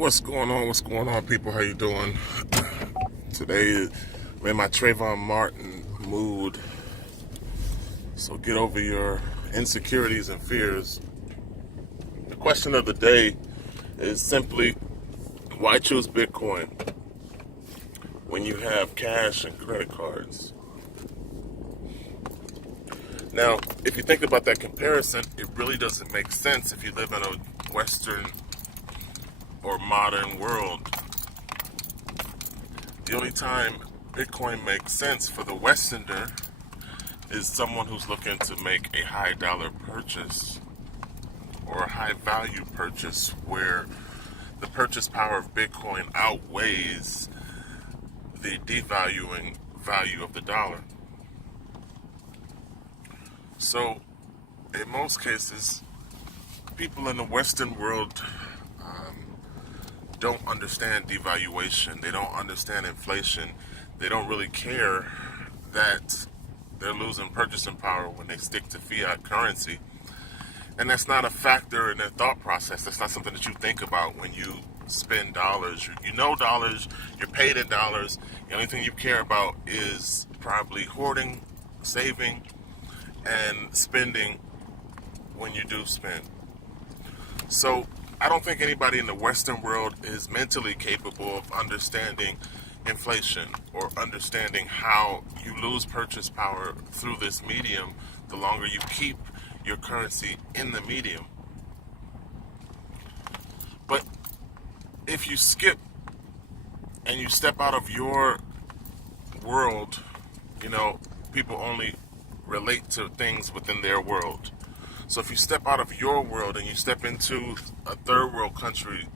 What's going on? What's going on, people? How you doing? Today, I'm in my Trayvon Martin mood. So get over your insecurities and fears. The question of the day is simply, why choose Bitcoin when you have cash and credit cards? Now, if you think about that comparison, it really doesn't make sense if you live in a Western or modern world. The only time Bitcoin makes sense for the Westerner is someone who's looking to make a high dollar purchase or a high value purchase where the purchase power of Bitcoin outweighs the devaluing value of the dollar. So, in most cases, people in the Western world don't understand devaluation. They don't understand inflation. They don't really care that they're losing purchasing power when they stick to fiat currency. And that's not a factor in their thought process. That's not something that you think about when you spend dollars. You know dollars, you're paid in dollars. The only thing you care about is probably hoarding, saving, and spending when you do spend. So I don't think anybody in the Western world is mentally capable of understanding inflation or understanding how you lose purchase power through this medium the longer you keep your currency in the medium. But if you skip and you step out of your world, people only relate to things within their world. So if you step out of your world and you step into a third world country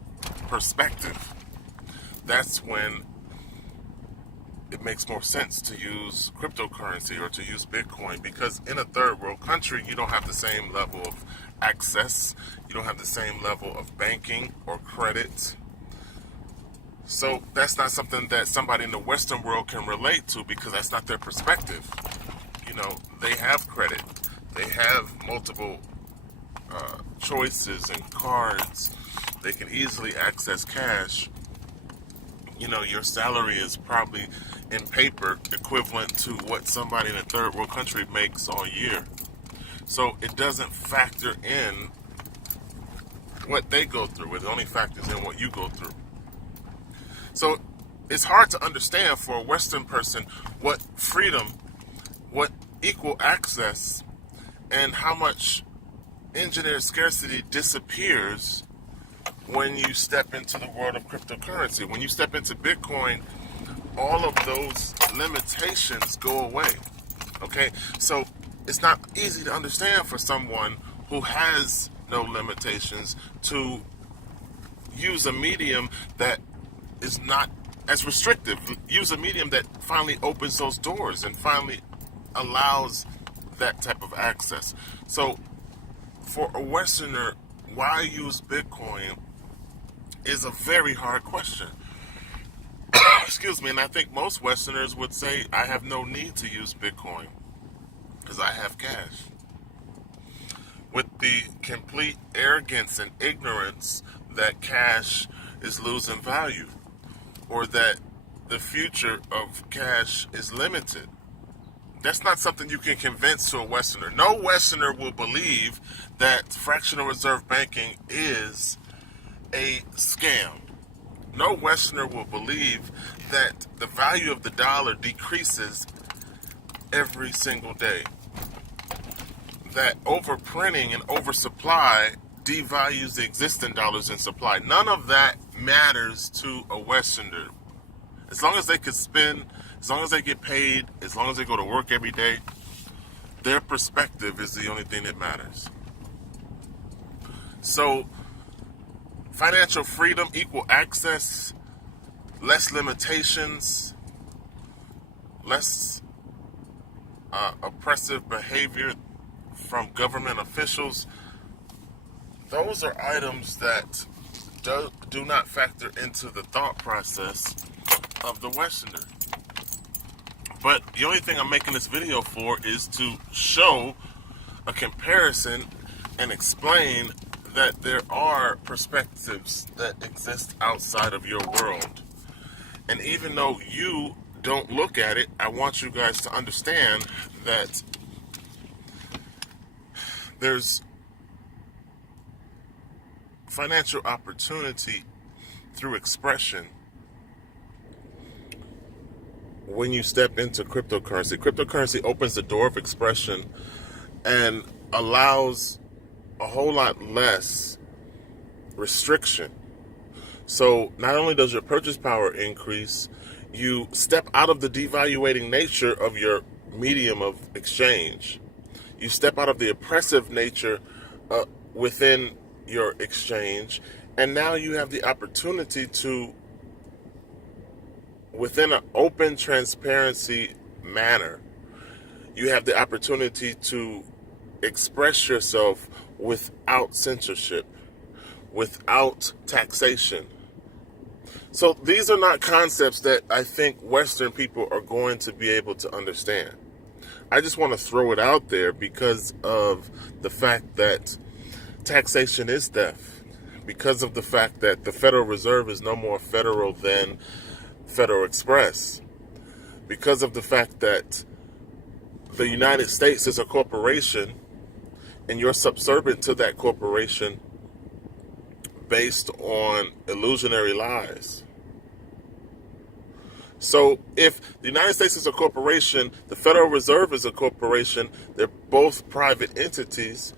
perspective, that's when it makes more sense to use cryptocurrency or to use Bitcoin, because in a third world country, you don't have the same level of access, you don't have the same level of banking or credit. So that's not something that somebody in the Western world can relate to, because that's not their perspective. They have credit. They have multiple choices and cards. They can easily access cash. Your salary is probably in paper equivalent to what somebody in a third world country makes all year. So it doesn't factor in what they go through. It only factors in what you go through. So it's hard to understand for a Western person what freedom, what equal access, and how much engineered scarcity disappears when you step into the world of cryptocurrency. When you step into Bitcoin, all of those limitations go away. Okay? So it's not easy to understand for someone who has no limitations to use a medium that is not as restrictive. Use a medium that finally opens those doors and finally allows that type of access. So for a Westerner, why use Bitcoin is a very hard question. Excuse me, and I think most Westerners would say, I have no need to use Bitcoin because I have cash. With the complete arrogance and ignorance that cash is losing value, or that the future of cash is limited. That's not something you can convince to a Westerner. No Westerner will believe that fractional reserve banking is a scam. No Westerner will believe that the value of the dollar decreases every single day. That overprinting and oversupply devalues the existing dollars in supply. None of that matters to a Westerner. As long as they can spend, as long as they get paid, as long as they go to work every day, their perspective is the only thing that matters. So, financial freedom, equal access, less limitations, less oppressive behavior from government officials, those are items that do not factor into the thought process of the Westerner. But the only thing I'm making this video for is to show a comparison and explain that there are perspectives that exist outside of your world. And even though you don't look at it, I want you guys to understand that there's financial opportunity through expression when you step into cryptocurrency. Cryptocurrency opens the door of expression and allows a whole lot less restriction. So not only does your purchase power increase, you step out of the devaluating nature of your medium of exchange. You step out of the oppressive nature within your exchange, and now you have the opportunity to, within an open transparency manner, you have the opportunity to express yourself without censorship, without taxation. So these are not concepts that I think Western people are going to be able to understand. I just want to throw it out there because of the fact that taxation is theft, because of the fact that the Federal Reserve is no more federal than Federal Express, because of the fact that the United States is a corporation and you're subservient to that corporation based on illusionary lies. So if the United States is a corporation, the Federal Reserve is a corporation, they're both private entities,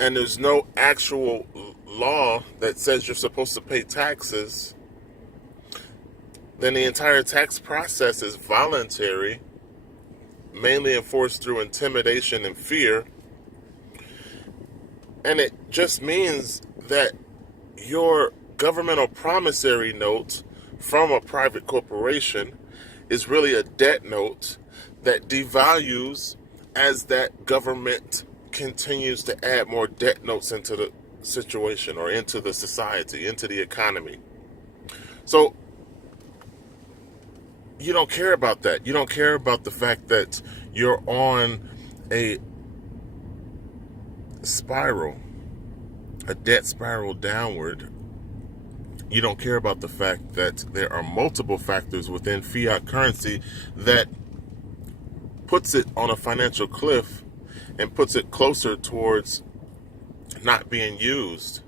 and there's no actual law that says you're supposed to pay taxes, then the entire tax process is voluntary, mainly enforced through intimidation and fear. And it just means that your governmental promissory note from a private corporation is really a debt note that devalues as that government continues to add more debt notes into the situation or into the society, into the economy. So you don't care about that. You don't care about the fact that you're on a spiral, a debt spiral downward. You don't care about the fact that there are multiple factors within fiat currency that puts it on a financial cliff and puts it closer towards not being used.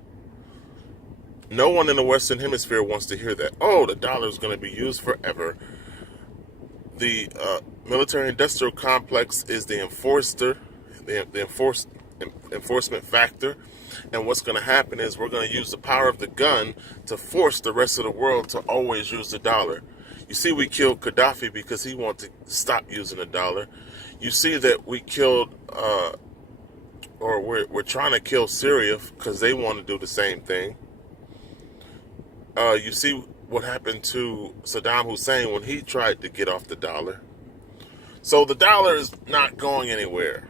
No one in the Western Hemisphere wants to hear that. Oh, the dollar is going to be used forever. The military-industrial complex is the enforcement factor. And what's going to happen is we're going to use the power of the gun to force the rest of the world to always use the dollar. You see, we killed Gaddafi because he wanted to stop using the dollar. You see that we killed, we're trying to kill Syria because they want to do the same thing. You see what happened to Saddam Hussein when he tried to get off the dollar. So the dollar is not going anywhere.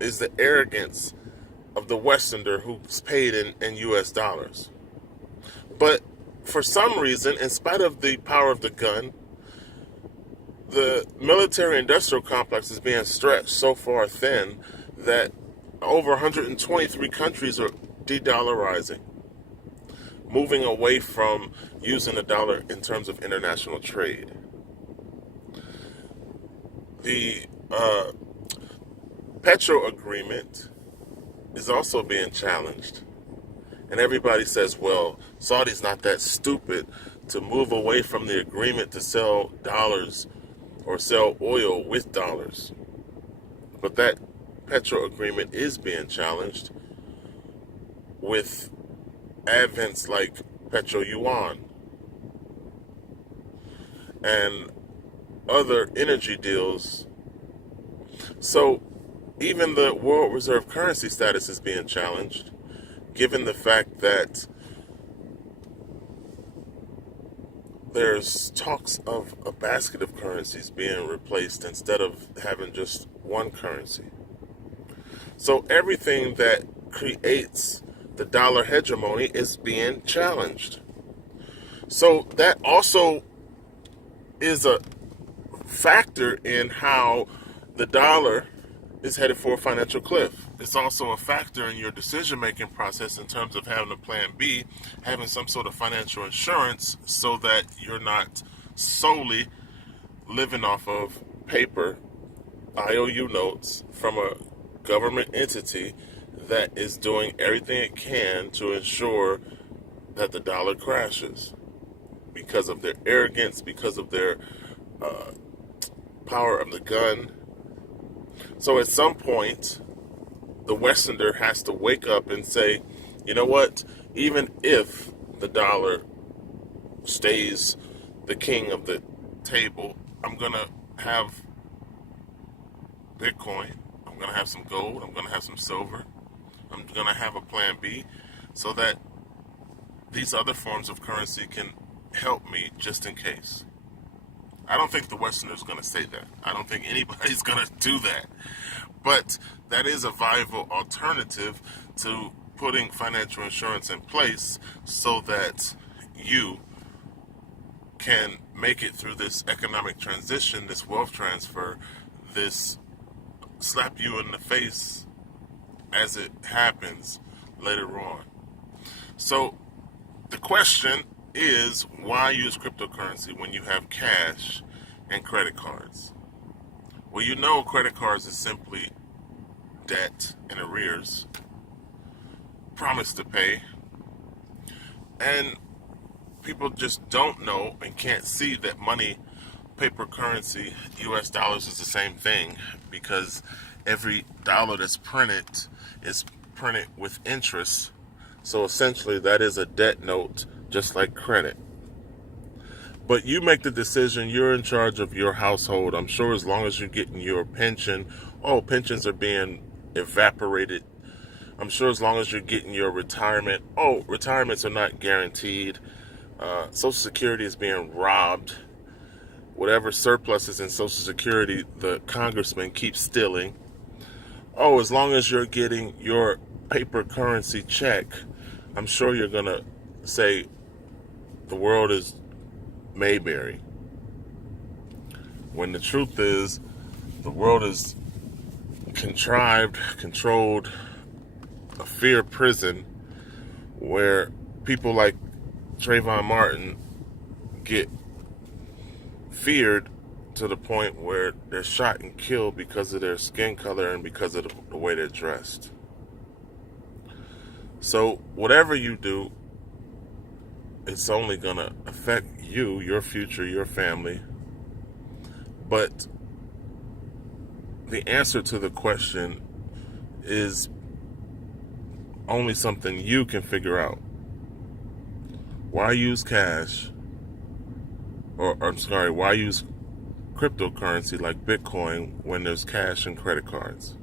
It's the arrogance of the Westerner who's paid in U.S. dollars. But for some reason, in spite of the power of the gun, the military-industrial complex is being stretched so far thin that over 123 countries are de-dollarizing, moving away from using the dollar in terms of international trade. The Petro agreement is also being challenged. And everybody says, well, Saudi's not that stupid to move away from the agreement to sell dollars or sell oil with dollars. But that Petro agreement is being challenged with advents like Petro Yuan and other energy deals. So even the world reserve currency status is being challenged, given the fact that there's talks of a basket of currencies being replaced instead of having just one currency. So everything that creates the dollar hegemony is being challenged. So that also is a factor in how the dollar is headed for a financial cliff. it's also a factor in your decision-making process in terms of having a plan B, having some sort of financial insurance so that you're not solely living off of paper, IOU notes from a government entity that is doing everything it can to ensure that the dollar crashes because of their arrogance, because of their power of the gun. So at some point, the Westerner has to wake up and say, you know what, even if the dollar stays the king of the table, I'm going to have Bitcoin, I'm going to have some gold, I'm going to have some silver, I'm going to have a plan B so that these other forms of currency can help me just in case. I don't think the Westerner is going to say that. I don't think anybody's going to do that. But that is a viable alternative to putting financial insurance in place so that you can make it through this economic transition, this wealth transfer, this slap you in the face as it happens later on. So the question is, why use cryptocurrency when you have cash and credit cards? Well, you know credit cards is simply debt and arrears, promise to pay, and people just don't know and can't see that money, paper currency, US dollars is the same thing, because every dollar that's printed is printed with interest. So essentially that is a debt note, just like credit. But you make the decision. You're in charge of your household. I'm sure as long as you're getting your pension, pensions are being evaporated. I'm sure as long as you're getting your retirement, retirements are not guaranteed. Social Security is being robbed. Whatever surplus is in Social Security, the congressman keeps stealing. As long as you're getting your paper currency check, I'm sure you're going to say the world is Mayberry. When the truth is, the world is controlled, a fear prison where people like Trayvon Martin get feared to the point where they're shot and killed because of their skin color and because of the way they're dressed. So whatever you do, it's only going to affect you, your future, your family. But the answer to the question is only something you can figure out. Why use cash? Why use cryptocurrency like Bitcoin when there's cash and credit cards?